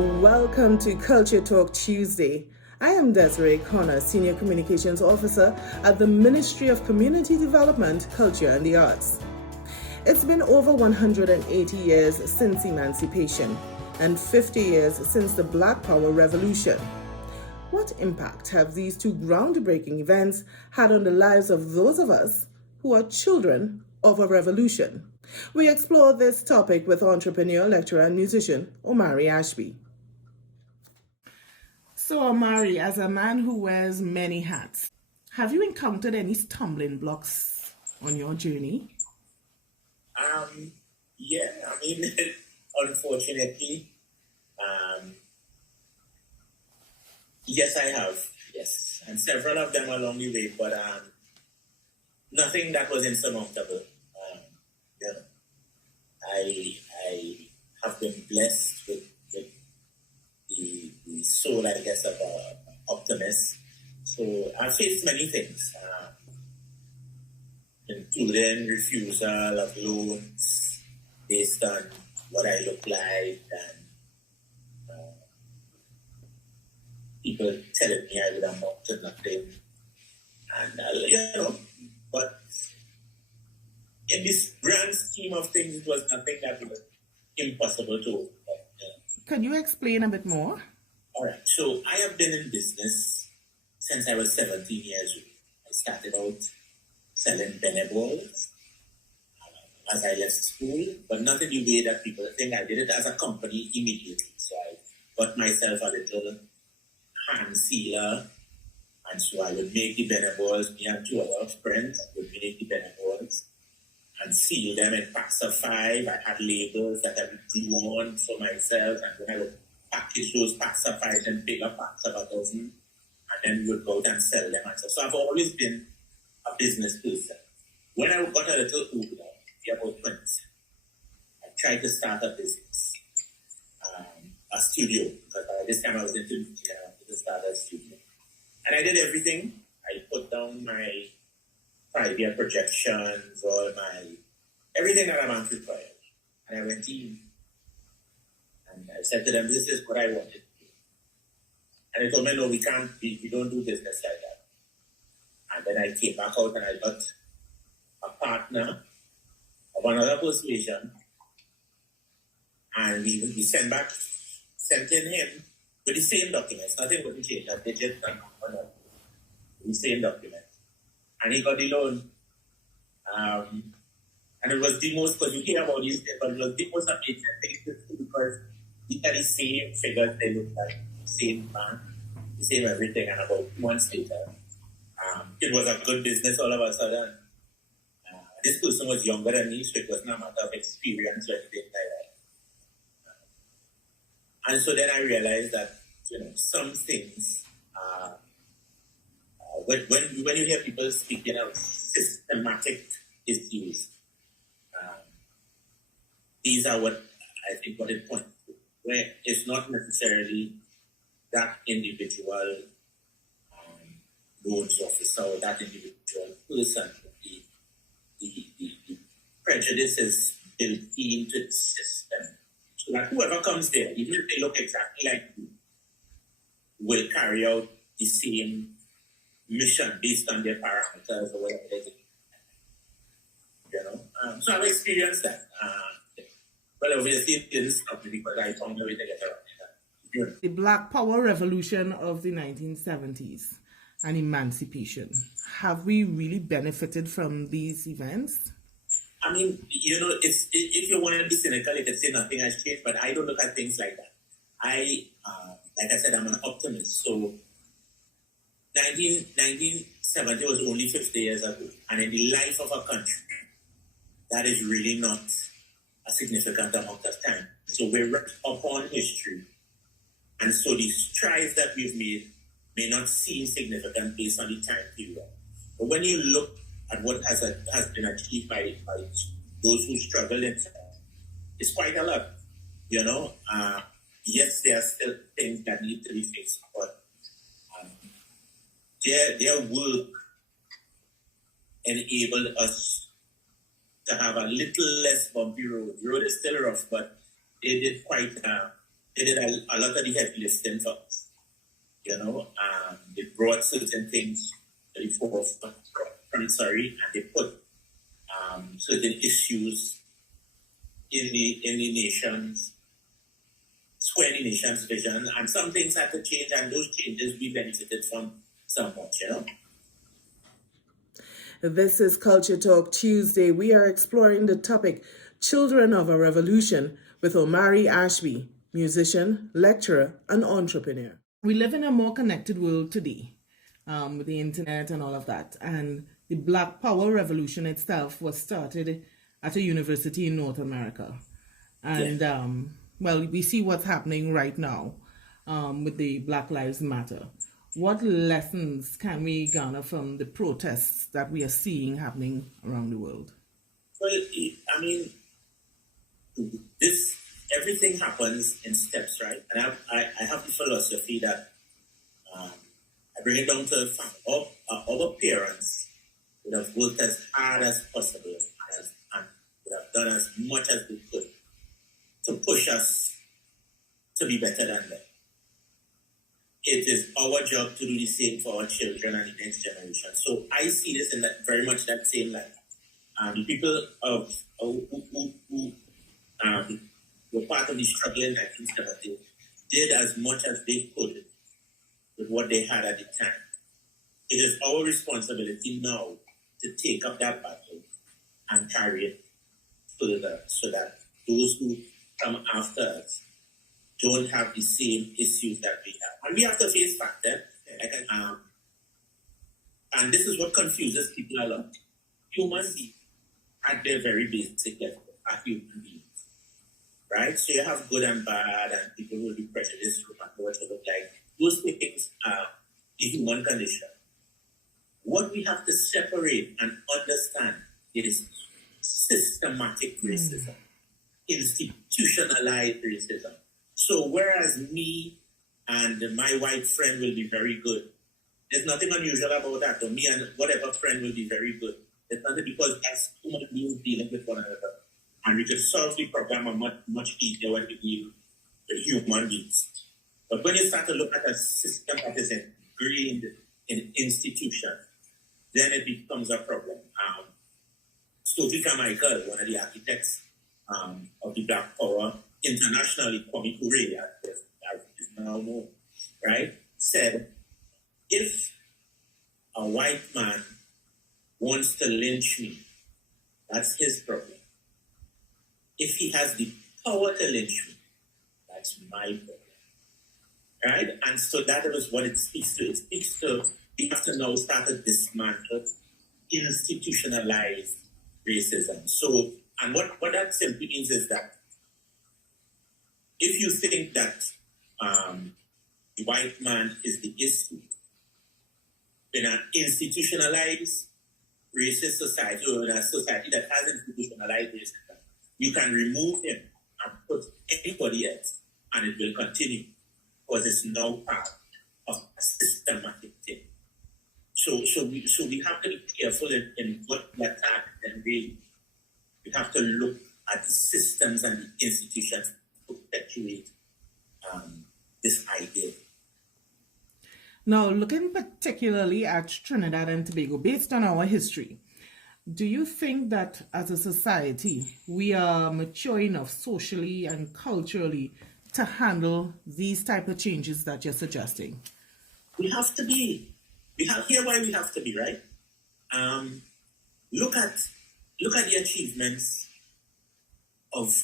Welcome to Culture Talk Tuesday. I am Desiree Connor, Senior Communications Officer at the Ministry of Community Development, Culture and the Arts. It's been over 180 years since Emancipation and 50 years since the Black Power Revolution. What impact have these two groundbreaking events had on the lives of those of us who are children of a revolution? We explore this topic with entrepreneur, lecturer, and musician Omari Ashby. So, Omari, as a man who wears many hats, have you encountered any stumbling blocks on your journey? Yeah, unfortunately, yes, I have. Yes, and several of them along the way, but nothing that was insurmountable. I have been blessed with the soul, I guess, of an optimist. So I faced many things, including refusal of loans based on what I look like, and people telling me I would amount to nothing. And, but in this grand scheme of things, it was nothing that was impossible to overcome. Could you explain a bit more? All right. So I have been in business since I was 17 years old. I started out selling beneballs as I left school, but not in the way that people think. I did it as a company immediately. So I got myself a little hand sealer, and so I would make the beneballs. Me and two other friends would make the beneballs and seal them in packs of 5. I had labels that I would glue on for myself, and then I would package those packs of 5 and bigger packs of 1,000, and then we would go out and sell them. And so I've always been a business person. When I got a little older, about 20, I tried to start a business, a studio, because by this time I was into media, I wanted to start a studio. And I did everything. I put down my 5-year projections, everything that amount required. And I went in and I said to them, this is what I wanted to do. And they told me, no, we don't do business like that. And then I came back out and I got a partner of another persuasion. And we sent in him with the same documents. Nothing wouldn't change. They just done the same documents. And he got the loan. And it was the most, because you hear about these things, but it was the most amazing thing to do, because these are the same figures they look like, same bank, the same everything. And about 2 months later, it was a good business all of a sudden. This person was younger than me, so it was not a matter of experience or anything like that. And so then I realized that, some things, when you hear people speaking of systematic issues, these are what I think what it points to, where it's not necessarily that individual loans officer or that individual person. The prejudice is built into the system. So that whoever comes there, even if they look exactly like you, will carry out the same mission based on their parameters or whatever it is. So I've experienced that. Well, obviously, it didn't stop me because I found a way to get around it. The Black Power Revolution of the 1970s and Emancipation. Have we really benefited from these events? I mean, if you want to be cynical, you can say nothing has changed, but I don't look at things like that. Like I said, I'm an optimist. So 1970 was only 50 years ago. And in the life of a country, that is really not a significant amount of time. So we're upon history. And so the strides that we've made may not seem significant based on the time period. But when you look at what has been achieved by those who struggle in it, it's quite a lot. Yes, there are still things that need to be fixed, but their work enabled us to have a little less bumpy road. The road is still rough, but they did quite They did a lot of the heavy lifting for us. They brought certain things to the forefront, and they put certain issues in the nation's square the nation's vision, and some things had to change, and those changes we benefited from somewhat. This is Culture Talk Tuesday. We are exploring the topic Children of a Revolution with Omari Ashby, musician, lecturer, and entrepreneur. We live in a more connected world today with the internet and all of that. And the Black Power Revolution itself was started at a university in North America. And, we see what's happening right now with the Black Lives Matter. What lessons can we garner from the protests that we are seeing happening around the world? Well, I mean, everything happens in steps, right? And I have the philosophy that I bring it down to the fact our parents would have worked as hard as possible and would have done as much as they could to push us to be better than them. It is our job to do the same for our children and the next generation. So I see this in very much that same light. The people who were part of the struggle in 1970 did as much as they could with what they had at the time. It is our responsibility now to take up that battle and carry it further so that those who come after us don't have the same issues that we have. And we have to face facts. And this is what confuses people a lot. Human beings, at their very basic level, are human beings. Right? So you have good and bad, and people will be prejudiced no matter what they look like. Those things are the human condition. What we have to separate and understand is systematic racism, institutionalized racism. So whereas me and my white friend will be very good, there's nothing unusual about that. Or me and whatever friend will be very good. It's not because as human beings dealing with one another. And we can solve the problem much, much easier when we deal with human beings. But when you start to look at a system that is ingrained in institutions, then it becomes a problem. Sophie Carmichael, one of the architects of the Black Power internationally, Kwame Ture, as is now known, right, said, if a white man wants to lynch me, that's his problem. If he has the power to lynch me, that's my problem. Right? And so that is what it speaks to. It speaks to we have to now start to dismantle institutionalized racism. So, and what that simply means is that if you think that the white man is the issue in an institutionalized racist society or in a society that has institutionalized racism, you can remove him and put anybody else, and it will continue because it's now part of a systematic thing. So we have to be careful in what we attack and really. We have to look at the systems and the institutions to perpetuate this idea. Now, looking particularly at Trinidad and Tobago, based on our history, do you think that as a society, we are mature enough socially and culturally to handle these type of changes that you're suggesting? We have to be. Here why we have to be, right? Look at the achievements of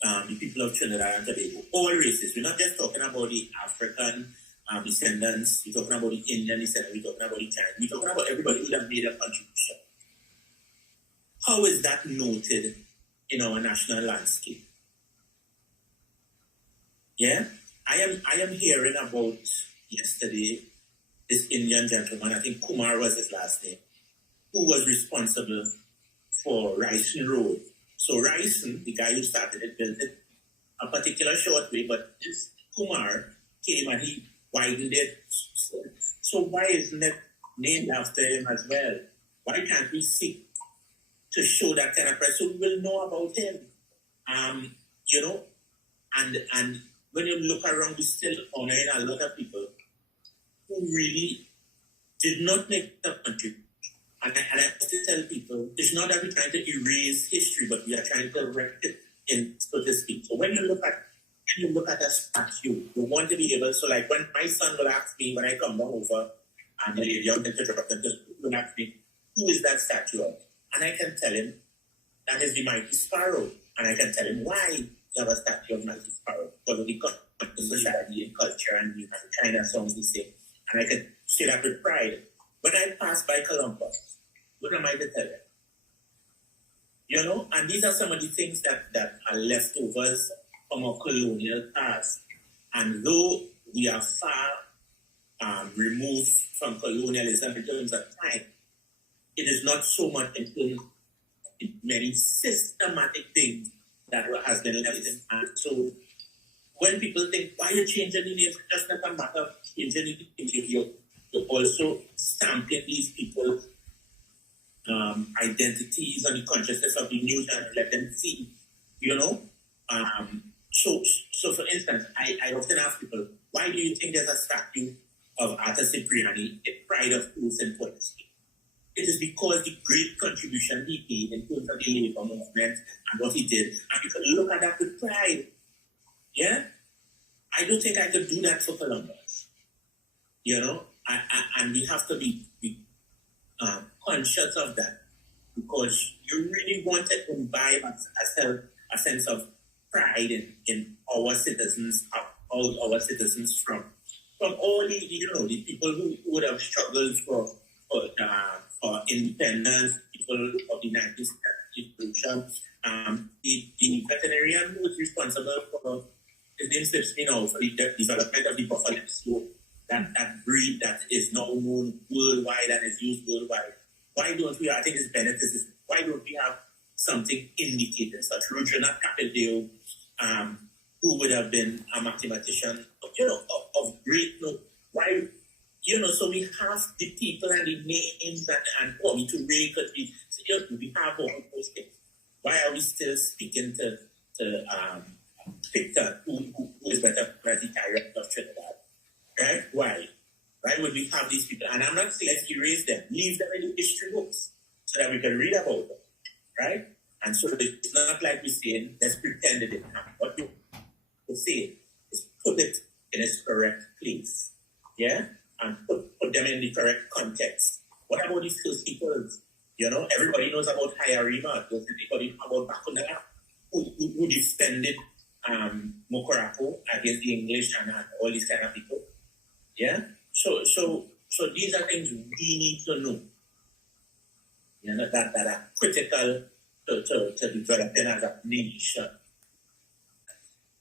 the people of Trinidad and Tobago, all races. We're not just talking about the African descendants, we're talking about the Indian descendants, we're talking about the Chinese, we're talking about everybody who have made a contribution. How is that noted in our national landscape? Yeah? I am hearing about yesterday this Indian gentleman, I think Kumar was his last name, who was responsible for Ryson Road. So Ryson, the guy who started it, built it a particular short way, but this Kumar came and he widened it. So why isn't it named after him as well? Why can't we seek to show that kind of pride so we will know about him? And when you look around, we still honoring a lot of people who really did not make the country. And I still tell people, it's not that we're trying to erase history, but we are trying to correct it, in, so to speak. So when you look at a statue, you want to be able, so like when my son will ask me, when I come down over, and the young introduction, will ask me, who is that statue of? And I can tell him, that is the mighty sparrow. And I can tell him why you have a statue of mighty sparrow. Because of the society and culture and the kind of songs we sing. And I can say that with pride. When I pass by Columbus, what am I to tell them? You know, and these are some of the things that are leftovers from our colonial past. And though we are far removed from colonialism in terms of time, it is not so much in terms of many systematic things that has been left in hand. So when people think, why are you changing the name? It's just not a matter of changing the name. You're also stamping these people's identities on the consciousness of the news and let them see, you know. So for instance, I often ask people, why do you think there's a statue of Arthur Cipriani, a pride of truth and policy? It is because the great contribution he made in terms of the labor movement and what he did, and you can look at that with pride. Yeah? I don't think I could do that for Columbus. You know? And we have to be conscious of that, because you really want to imbibe a sense of pride in our citizens, our citizens from all the, you know, the people who would have struggled for independence, people of the 19th century, the veterinarian who was responsible for, his name slips me now, for the development of the buffalo slope, that breed that is now known worldwide and is used worldwide. Why don't we, I think its benefits is, why don't we have something indicated, such Rudrinath Capildeo, who would have been a mathematician, you know, of great note. Why, you know, so we have the people and the names and Kwame Ture, because we have all those things. Why are we still speaking to Victor, who is better president of Trinidad? Right? Why? Why would we have these people? And I'm not saying let's erase them, leave them in the history books so that we can read about them. Right? And so it's not like we're saying, let's pretend it didn't happen. What you say is put it in its correct place. Yeah? And put them in the correct context. What about these first peoples? You know, everybody knows about Hayarima. Does anybody know about Bakuna, who defended Mokorapo against the English and all these kind of people? Yeah? So these are things we need to know. You know, that are critical to developing as a nation.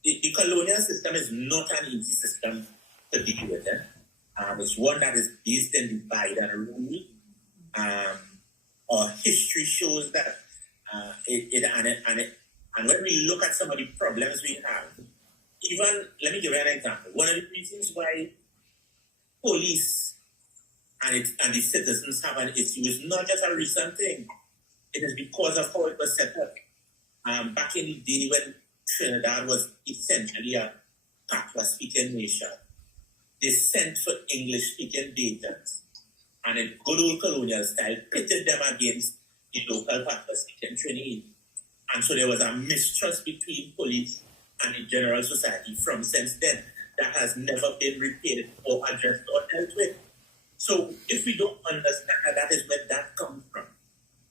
The colonial system is not an easy system to deal with. It's one that is based in divide and rule. Our history shows that and when we look at some of the problems we have, even, let me give you an example. One of the reasons why police and the citizens have an issue is not just a recent thing. It is because of how it was set up. Back in the day when Trinidad was essentially a Patois-speaking nation, they sent for English-speaking agents, and in good old colonial style, pitted them against the local Patois-speaking Trinidad. And so there was a mistrust between police and the general society from since then that has never been repaid or addressed or dealt with. So if we don't understand that is where that comes from,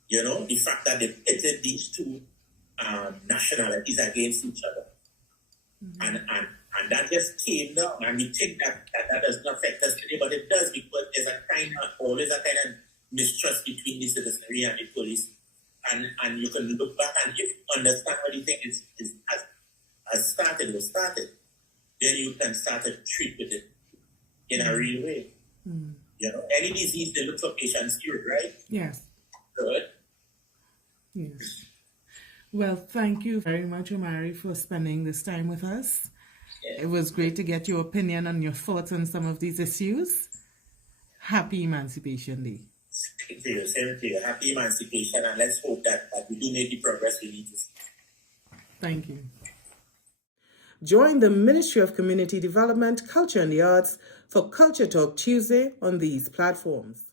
you know, the fact that they pitted these two nationalities against each other. Mm-hmm. And that just came down. And we think that does not affect us today, but it does, because there's always a kind of mistrust between the citizenry and the police. And you can look back, and if you understand what you think has started, then you can start to treat with it in a real way. Mm. You know, any disease, they look for patients cured, right? Yes. Good. Yes. Well, thank you very much, Omari, for spending this time with us. Yeah. It was great to get your opinion and your thoughts on some of these issues. Happy Emancipation Day. Same to you. Happy Emancipation, and let's hope that we do make the progress we need to see. Thank you. Join the Ministry of Community Development, Culture and the Arts for Culture Talk Tuesday on these platforms.